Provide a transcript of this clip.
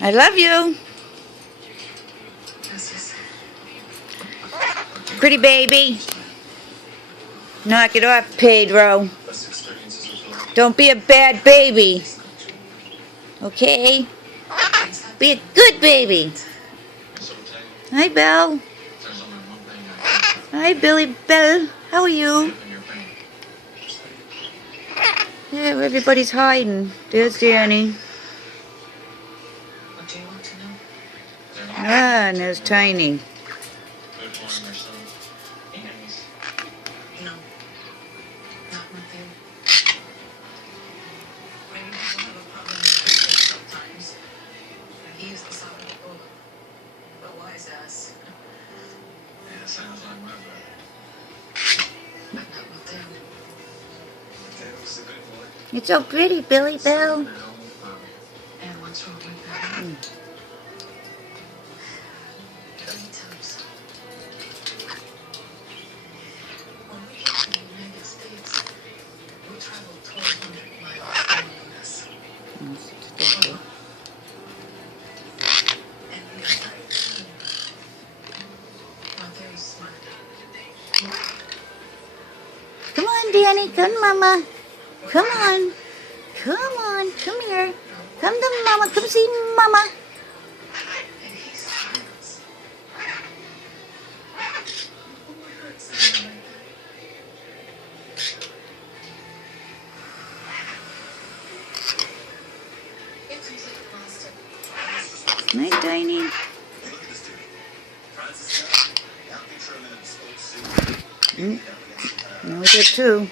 I love you. Pretty baby. Knock it off, Pedro. Don't be a bad baby. Okay? Be a good baby. Hi, Belle. Hi, Billy Bell. How are you? Yeah, everybody's hiding. There's Danny. Ah, and there's Tiny. It's so pretty, Billy Bell. Come on, Danny. Come, Mama. Come on. Come on. Come here. Come to Mama. Come see Mama. Night, Tiny. Now we get two.